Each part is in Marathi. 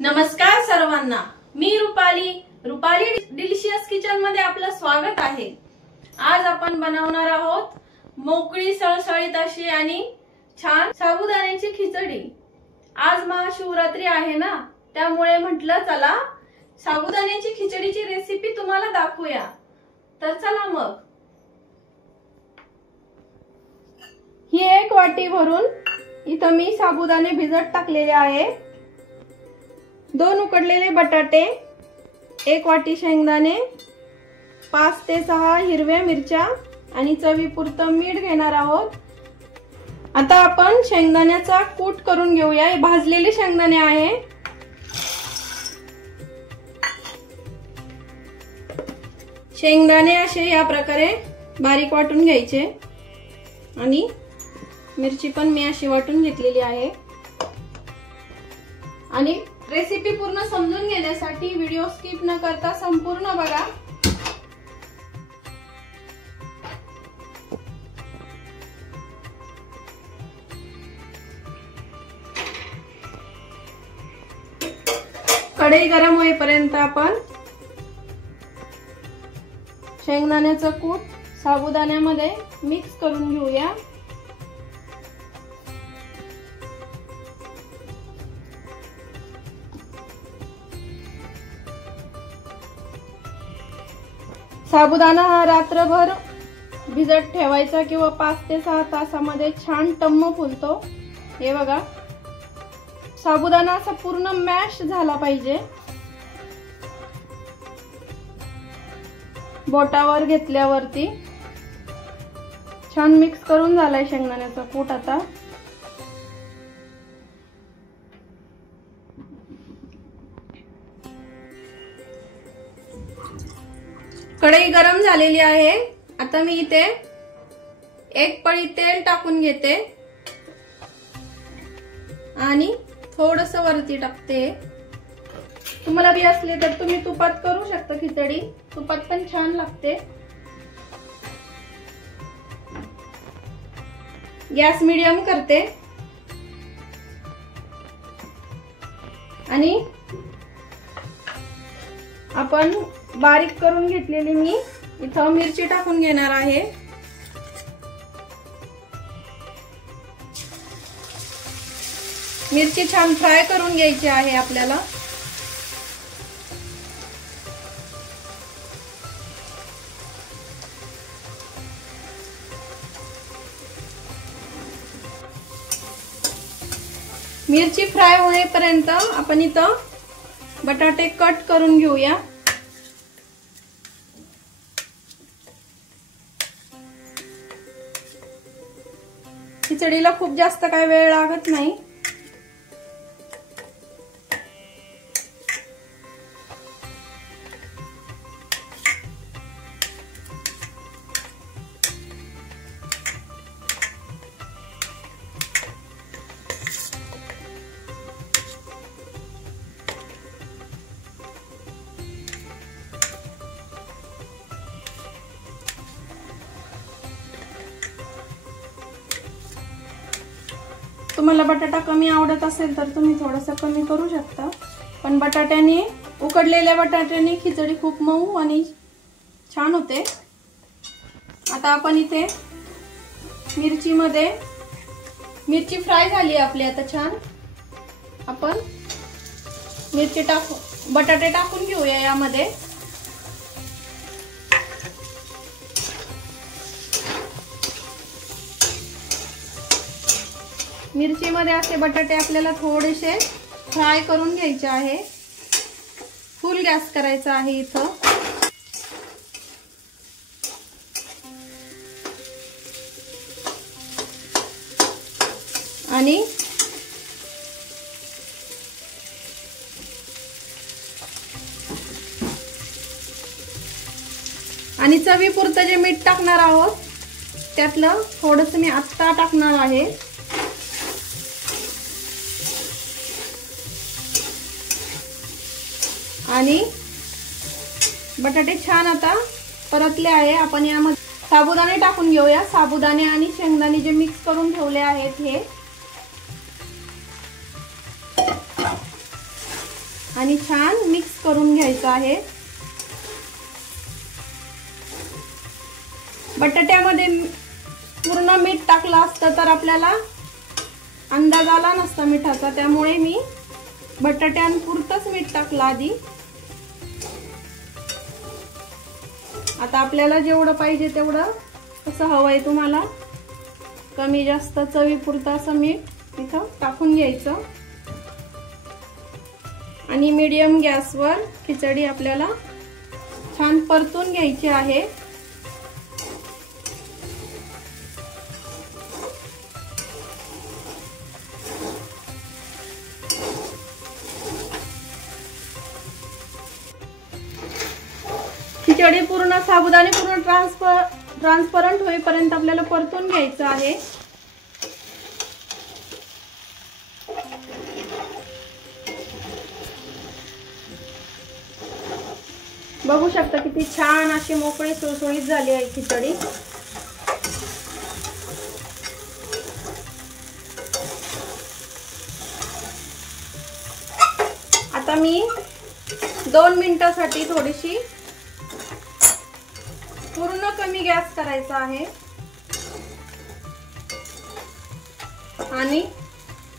नमस्कार सर्वांना, मी रुपाली डिलिशियस किचन मध्ये आपलं स्वागत आहे। आज आपण बनवणार आहोत मोकळी सळसळीत अशी आणि छान साबुदाण्याची खिचडी। आज महाशिवरात्री आहे ना, त्यामुळे म्हटलं चला साबुदाण्याची खिचडीची रेसिपी तुम्हाला दाखवूया। तर चला मग, ही एक वाटी भरून इथं मी साबुदाणे भिजत टाकलेले आहे। 2 उकडलेले बटाटे, 1 वाटी शेंगदाणे, 5 ते 6 हिरव्या मिरच्या आणि चवीपुरतं मीठ घेणार आहोत। आता आपण शेंगदाण्याचा कूट करून घेऊया। हे भाजलेले शेंगदाणे आहे। शेंगदाणे असे या प्रकारे बारीक वाटून घ्यायचे आणि मिरची पण मी अशी वाटून घेतलेली आहे। आणि रेसिपी पूर्ण समजून घेण्यासाठी व्हिडिओ स्किप न करता संपूर्ण बघा। कढई गरम होईपर्यंत आपण शेंगदाण्याचं कूट साबुदाण्यामध्ये मिक्स करून घेऊया। साबुदाणा हा रात्रभर भिजत ठेवायचा किंवा 5 ते 6 तासामध्ये छान टम्म फुलतो। हे बघा, साबुदाणा असा पूर्ण मॅश झाला पाहिजे। बोटावर घेतल्यावरती छान मिक्स करून झालाय शेंगदाण्याचा कूट। आता कढई गरम झालेली आहे। आता मी इथे 1 पळी तेल टाकून घेते आणि थोडस वरती टाकते। तुम्हाला बी असले तर तुम्ही तुपात करू शकता खिचडी, तुपात पण छान लागते। गॅस मीडियम करते आणि आपण बारीक करून घेतलेली मी इथं मिरची टाकून घेणार आहे। मिरची छान फ्राय करून घ्यायची आहे आपल्याला। मिरची फ्राय होईपर्यंत आपण इथं बटाटे कट करून घेऊया। खिचडीला खूप जास्त काही वेळ लागत नाही। तुम्हाला बटाटा कमी आवडत असेल तर तुम्ही थोडंसं कमी करू शकता, पण बटाट्याने, उकडलेल्या बटाट्याने खिचडी खूप मऊ आणि छान होते। आता आपण इथे मिरची फ्राय झाली आपली। आता छान आपण बटाटे टाकून घेऊया यामध्ये। मिरचीमध्ये असे बटाटे आपल्याला थोडेसे फ्राय करून घ्यायचे आहे। फुल गॅस करायचा आहे इथं। आणि चवीपुरतं जे मीठ टाकणार आहोत त्यातलं थोडंसं मी आत्ता टाकणार आहे। आणि बटाटे छान आता परतले आहे। आपण यामध्ये साबुदाणे टाकून घेऊया। साबुदाणे आणि शेंगदाणे जे मिक्स करून ठेवले आहेत हे आणि छान मिक्स करून घ्यायचं आहे। बटाट्यामध्ये पूर्ण मीठ टाकलं असतं तर आपल्याला अंदाज आला नसता मिठाचा, त्यामुळे मी बटाट्यांपुरतंच मीठ टाकलं आधी। आता आपल्याला जेवढं पाहिजे तेवढं कसं हवंय तुम्हाला, कमी जास्त चवीपुरतं असं मीठ इथं टाकून घ्यायचं आणि मीडियम गॅसवर खिचडी आपल्याला छान परतून घ्यायची आहे। खिचडी पूर्ण साबुदाणे पूर्ण ट्रान्सपरंट होईपर्यंत आपल्याला परतून घ्यायचं आहे। बघू शकता किती छान अशी मोकळी सुळसुळीत झाली आहे खिचडी। आता मी 2 मिनिटांसाठी थोडीशी पूर्ण कमी गॅस करायचा आहे आणि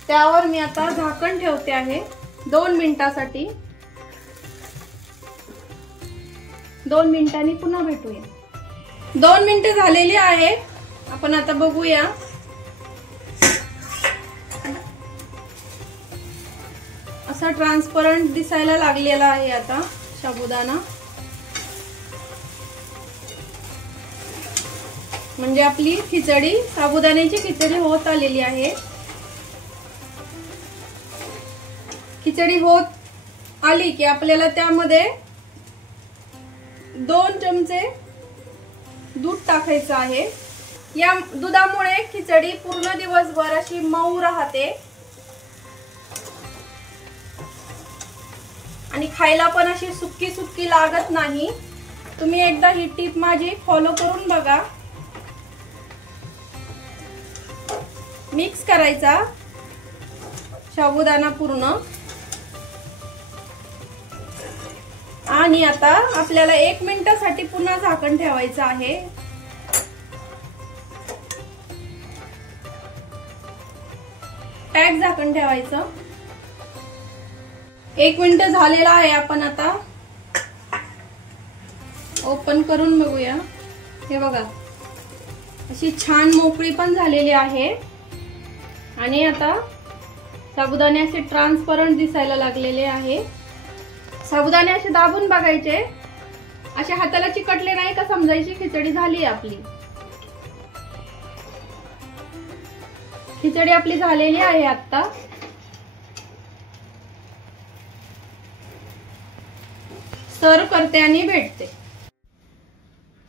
त्यावर मी आता झाकण ठेवते आहे 2 मिनिटांसाठी। 2 मिनिटांनी पुन्हा भेटूया। 2 मिनिटं झालेली आहे, आपण आता बघूया। असा ट्रान्सपरंट दिसायला लागलेला आहे आता साबुदाणा, म्हणजे आपली खिचडी साबुदाण्याची खिचडी होत आलेली आहे। खिचडी होत आली की आपल्याला त्यामध्ये 2 चमचे दूध टाकायचं आहे। या दुधामुळे खिचडी पूर्ण दिवसभर अशी मऊ राहते आणि खायला पण अशी सुक्की सुक्की लागत नाही। तुम्ही एकदा ही टिप माझी फॉलो करून बघा। मिक्स करायचा साबुदाणा पूर्ण आणि आता आपल्याला 1 मिनिटासाठी पुन्हा झाकण ठेवायचं आहे। पॅक झाकण ठेवायचं। 1 मिनिट झालेला आहे, आपण आता ओपन करून बघूया। हे बघा अशी छान मोकळी पण झालेली आहे आणि आता साबुदाणे असे ट्रान्सपरंट दिसायला लागलेले आहे। साबुदाणे असे दाबून बघायचे, असे हाताला चिकटले नाही का समजायची खिचडी झाली आपली। खिचडी आपली झालेली आहे। आता सर्व करते आणि भेटते।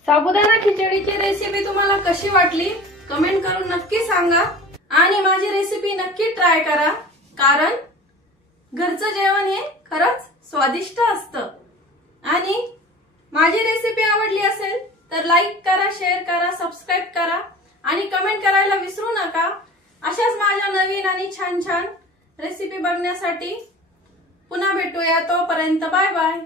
साबुदाणा खिचडीची रेसिपी तुम्हाला कशी वाटली कमेंट करून नक्की सांगा आणि माझी रेसिपी नक्की ट्राय करा, कारण घरचं जेवण हे खरंच स्वादिष्ट असतं। आणि माझी रेसिपी आवडली असेल तर लाईक करा, शेअर करा, सबस्क्राइब करा आणि कमेंट करायला विसरू नका। अशाच माझ्या नवीन आणि छान छान रेसिपी बघण्यासाठी पुन्हा भेटूया। तोपर्यंत बाय बाय।